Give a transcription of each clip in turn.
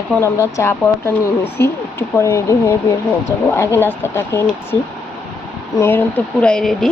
এখন আমরা চা পরোটা নিয়ে নিয়েছি একটু পরে রেডি হয়ে বের হয়ে যাব। আগে নাস্তাটা খেয়ে নিচ্ছি। মেহরুন তো পুরাই রেডি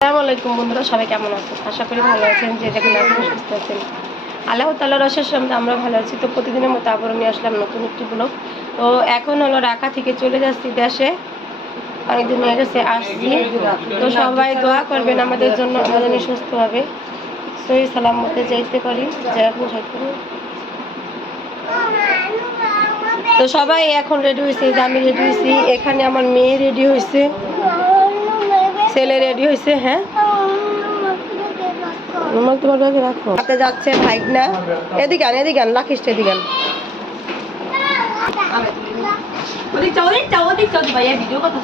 আসসালামু আলাইকুম বন্ধুরা সবাই কেমন আছেন? আশা করি ভালো আছেন যে দেখুন আছেন সুস্থ আছেন। আল্লাহ তাল্লাহ রসের সঙ্গে আমরা ভালো আছি। তো প্রতিদিনের মতো আবারও নিয়ে আসলাম নতুন একটি ব্লগ। তো এখন হলো ঢাকা থেকে চলে যাচ্ছি দেশে। অনেকদিন হয়ে গেছে আসছি। তো সবাই দোয়া করবেন, আমাদের জন্য আমরা সুস্থ হবে। সহি সালাম মতে যাইতে পারি। তো সবাই এখন রেডি হয়েছে যে আমি রেডি হয়েছি এখানে আমার মেয়ে রেডি হয়েছে ছেলে রেডি হয়েছে হ্যাঁ? রাখো। হাতে যাচ্ছে ভাইগনা। এদিকে আন এদিকে আন রাখিস এদিকে ওদিক যাও ওদিক ওদিক ভাইয়া ভিডিও কথা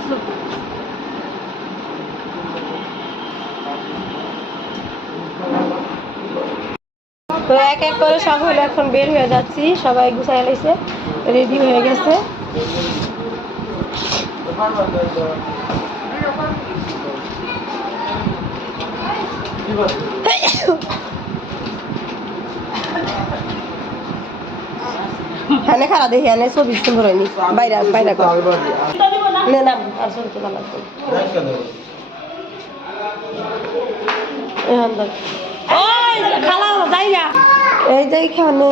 তো এক এক করে সব হলো এখন বের হয়ে যাচ্ছি সবাই গুছাই লাইছে রেডি হয়ে গেছে হ্যাঁ খারাপ দেখি এনে ছবি সুন্দর হয়নি বাইরে বাইরে না না আর ছবি তো ভালো এই যে এখানে।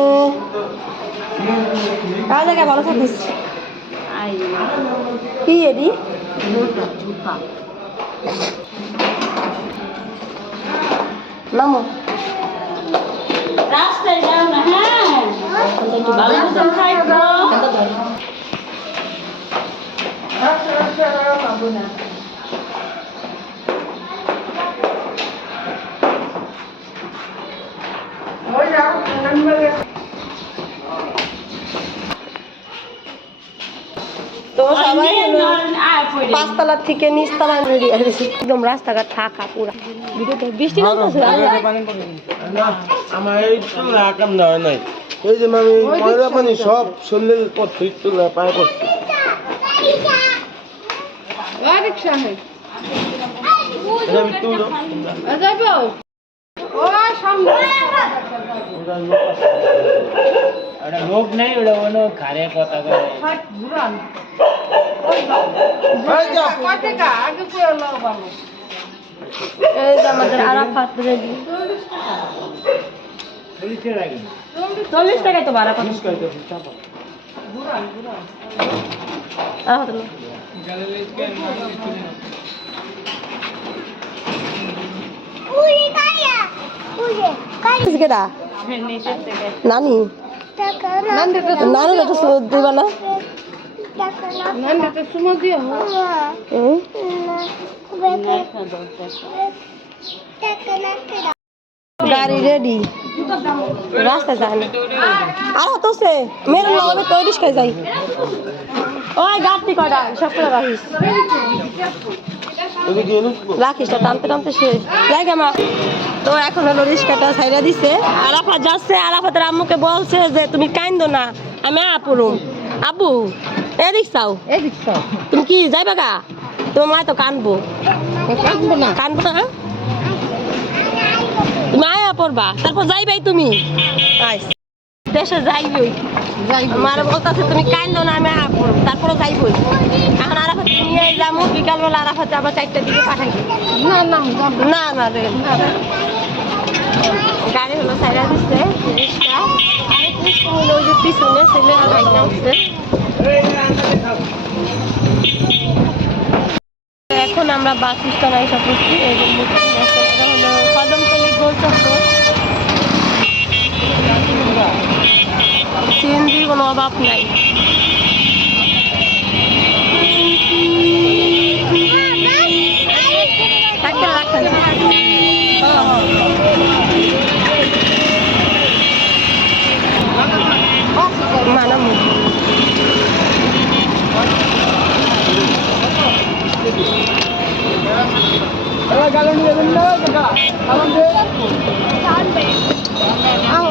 কার জায়গায় ভালো থাকিস। কি এডি? নামো রাস্তায় যাও না হ্যাঁ। তো সবাই হলো আয় পড়ে পাঁচতলার থেকে নিচতলায় রেডি একদম রাস্তাঘাট ফাঁকা পুরা ভিডিওতে বৃষ্টি নামতেছে না আমার এই চুলা কাম দেওয়া নাই এই যে আমি ময়লা পানি সব শরীরের করছি চুলা পায়ে আমি লোক নেই ওটা অন্য কথা আমাদের আরাফাত রেডি। চল্লিশ টাকা টাকায় তো ভাড়া পাচ্ছি? নানি? নানি দিবা না। হুম? গাড়ি রেডি রাস্তা যায় না। আর হতো সে মেরে লাগাবে তো রিস্কায় যাই। ওই গাড়ি কয়টা? সব করে রাখিস? তুমি কি এনেছো? রাখিস টানতে টানতে শেষ জায়গা মা তো এখন হলো রিস্কাটা সাইডা দিছে। আরাফাত যাচ্ছে আরাফাতের আম্মুকে বলছে যে তুমি কাইন্দো না আমি আপুরুম আবু এদিক চাও। এদিক চাও। তুমি কি যাইবা গা? তোমার মায় তো কানবো। কানবো না। কানবো না তুমি পড়বা? তারপর যাইবাই তুমি। দেশে যাইবই। আমার বলতেছে তুমি কান্দো না আমি তারপরে যাইবই। এখন নিয়ে যাব বিকালবেলা আরাফাত আবার চারটার দিকে পাঠাই। না না না। না রে গাড়ি হলো সাইডা দিচ্ছে রিক্সা হলো ওই যে পিছনে ছেলে আর ভাইটা উঠছে। এখন আমরা বাস স্ট্যান্ড আইসা পড়ছি এই যে মুক্তি রাস্তা, এটা হলো কদমতলি গোল চত্বর সিএনজির কোনো অভাব নাই থাকতে রাখেন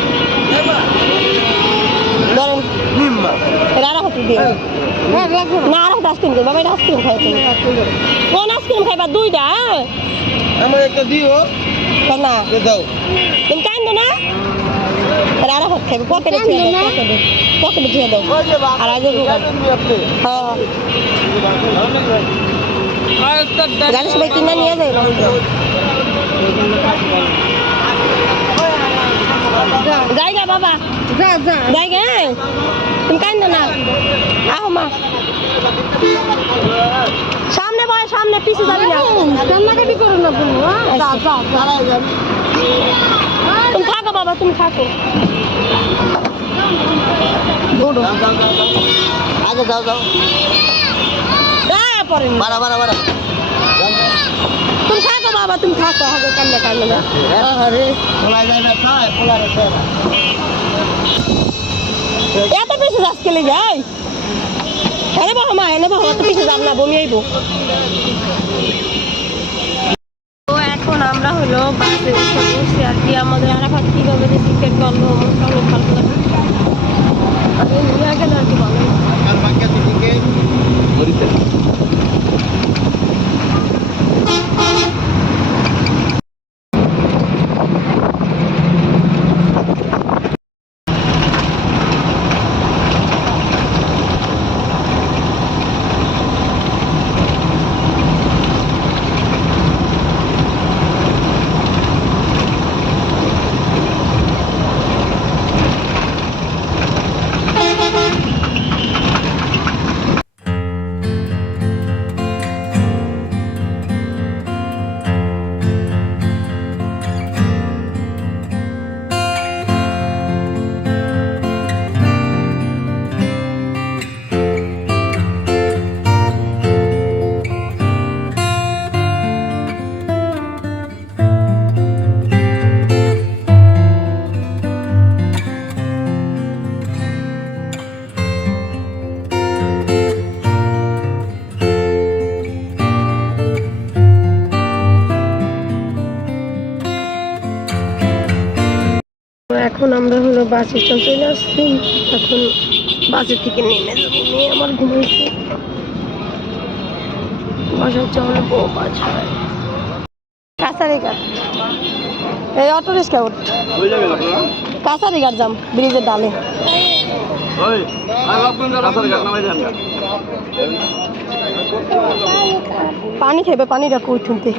নিম্মা রারা হতে দিও না। আর একটা আইসক্রিম দেবো বাবা এটা আইসক্রিম খাইতে কোন আইসক্রিম খাইবা? দুইটা হ্যাঁ? আমার একটা দিও। না? দাও। তুমি কান্দো না? রারা হতে খাইবে পকেটে দাও দাও। আর আগে হ্যাঁ। সবাই কিনা নিয়ে যায় না। আহ মা সামনে বয় সামনে পিছু যাবি না। কান্নাকাটি করো না তুমি থাকো বাবা তুমি থাকো। আগে যাও যাও। হ্যাঁ বাড়া বাড়া বাড়া। তুমি থাকো বাবা তুমি থাকো আগে কান্না কান্না না। আরে পোলা যায় না পোলা রেখে এত যাস যাই। এনে বাবা মা, এনে বাবা তো পিছু যাব না বমি আইব এখন আমরা হলো বাসে বসছি, আর কি আমাদের আরাফাত কীভাবে যে টিকিট বন্ধ অনেক ভালো লাগে আমি নিয়ে গেলে আর কি ভালো বাস স্ট্যান্ড চলে আসছি। এখন বাসের থেকে নেমে যাব। মেয়ে আমার ঘুমাইছে বাসায় চলবো বাসায় কাছারি ঘাট। এই অটো পানি খাইবে, পানিটা কই থুনতে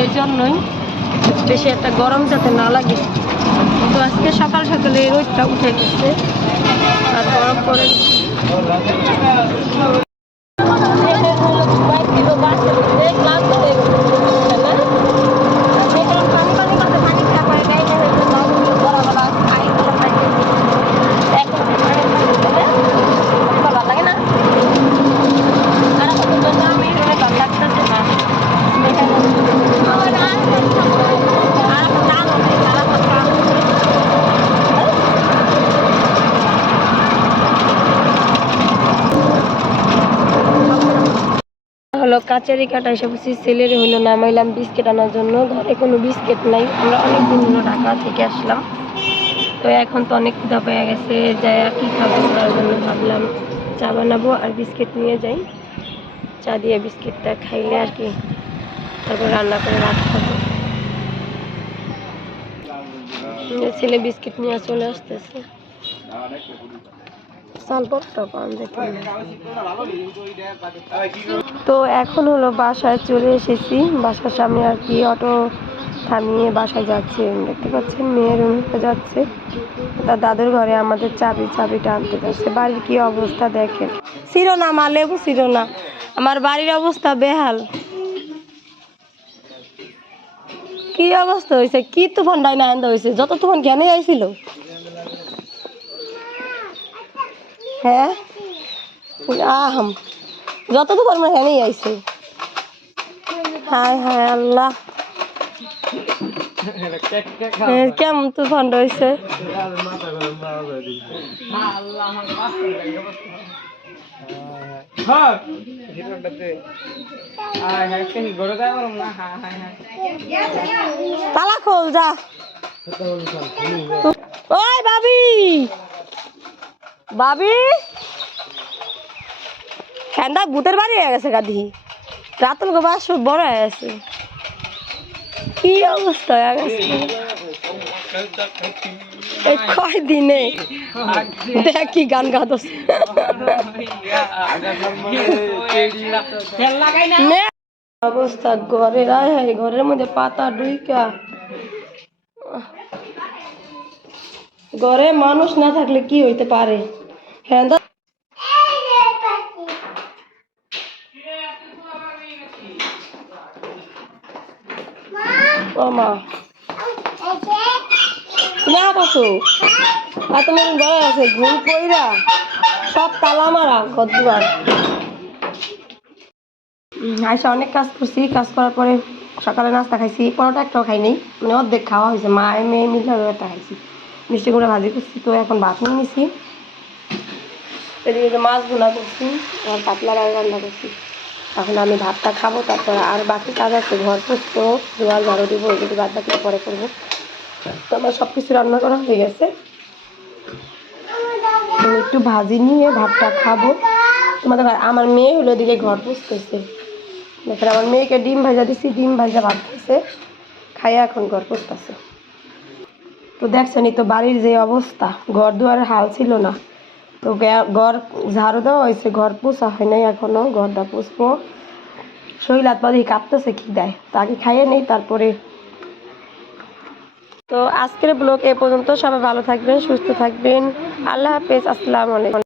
পরিস্থিতি এর জন্যই বেশি একটা গরম যাতে না লাগে। তো আজকে সকাল সকালে রোদটা উঠে গেছে, আর গরম পড়ে লাগে না আর আমার জন্য আমি ভালো লাগতেছে না হলো কাচারি কাটা এসে বলছি ছেলের হলো নামাইলাম বিস্কিট আনার জন্য। ঘরে কোনো বিস্কিট নাই। আমরা অনেক দিন হলো ঢাকা থেকে আসলাম। তো এখন তো অনেক ক্ষুধা পেয়ে গেছে, যাই আর কি খাব তার জন্য ভাবলাম চা বানাবো আর বিস্কিট নিয়ে যাই। চা দিয়ে বিস্কিটটা খাইলে আর কি, তারপর রান্না করে রাত খাব। ছেলে বিস্কিট নিয়ে চলে আসতেছে। তো এখন হলো বাসায় চলে এসেছি। বাসার সামনে আর কি, অটো থামিয়ে বাসায় যাচ্ছে। দেখতে পাচ্ছেন, মেয়ের রুমে যাচ্ছে। তার দাদুর ঘরে আমাদের চাবি, চাবিটা আনতে যাচ্ছে। বাড়ির কি অবস্থা দেখেন। ছিল না মা লেবু ছিল না আমার বাড়ির অবস্থা বেহাল। কি অবস্থা হয়েছে? কি তুফান ডাইনা আনতে হয়েছে? যত তুফান কেন যাইছিল হ্যাঁ? আহম। যত তো করব হ্যাঁ আইছে। হায় হায় আল্লাহ। কেমন মারা যায় দিন তালা খোল যা। ওই বাবি বাবি? হ্যান্ডা ভূতের বাড়ি হয়ে গেছে গাধি রাতুল গো বাস বড় হয়ে গেছে। কি অবস্থা হয়ে গেছে? এই কয় দিনে কি গান গাদস। অবস্থা ঘরে ঘরের মধ্যে পাতা ডুইকা ঘরে মানুষ না থাকলে কি হইতে পারে? হ্যাঁ দা- ও মা না পাসো আর তোমার ঘরে আছে ঘুম কইরা সব তালা মারা আইসা অনেক কাজ করছি কাজ করার পরে সকালে নাস্তা খাইছি পরোটা একটাও খাই নাই মানে অর্ধেক খাওয়া হয়েছে। মা মেয়ে মিলে একটা খাইছি। মিষ্টি করে ভাজি করছি তো এখন ভাত নিয়ে নিছি। এদিকে মাছ ভুনা করছি আর পাতলা রায় রান্না করছি। এখন আমি ভাতটা খাব, তারপর আর বাকি কাজ আছে, ঘর পুষবো জোয়ার ঝাড়ু দিব ওইগুলো বাদ বাকি পরে করব। তো আমার সব কিছু রান্না করা হয়ে গেছে। একটু ভাজি নিয়ে ভাতটা খাব। তোমাদের আমার মেয়ে হলো ওদিকে ঘর পুষতেছে দেখেন আমার মেয়েকে ডিম ভাজা দিছি, ডিম ভাজা ভাত খাইয়া এখন ঘর পুষতেছে তো দেখছেনই তো বাড়ির যে অবস্থা, ঘর দুয়ারের হাল ছিল না। তো ঘর ঝাড়ু দেওয়া হয়েছে, ঘর পোষা হয় নাই এখনও, ঘরটা পুষবো শরীর হাত পা দিয়ে কাঁপতেছে কি দেয় তাকে খাইয়ে নেই, তারপরে। তো আজকের ব্লগ এ পর্যন্ত, সবাই ভালো থাকবেন, সুস্থ থাকবেন। আল্লাহ হাফেজ, আসসালামু আলাইকুম।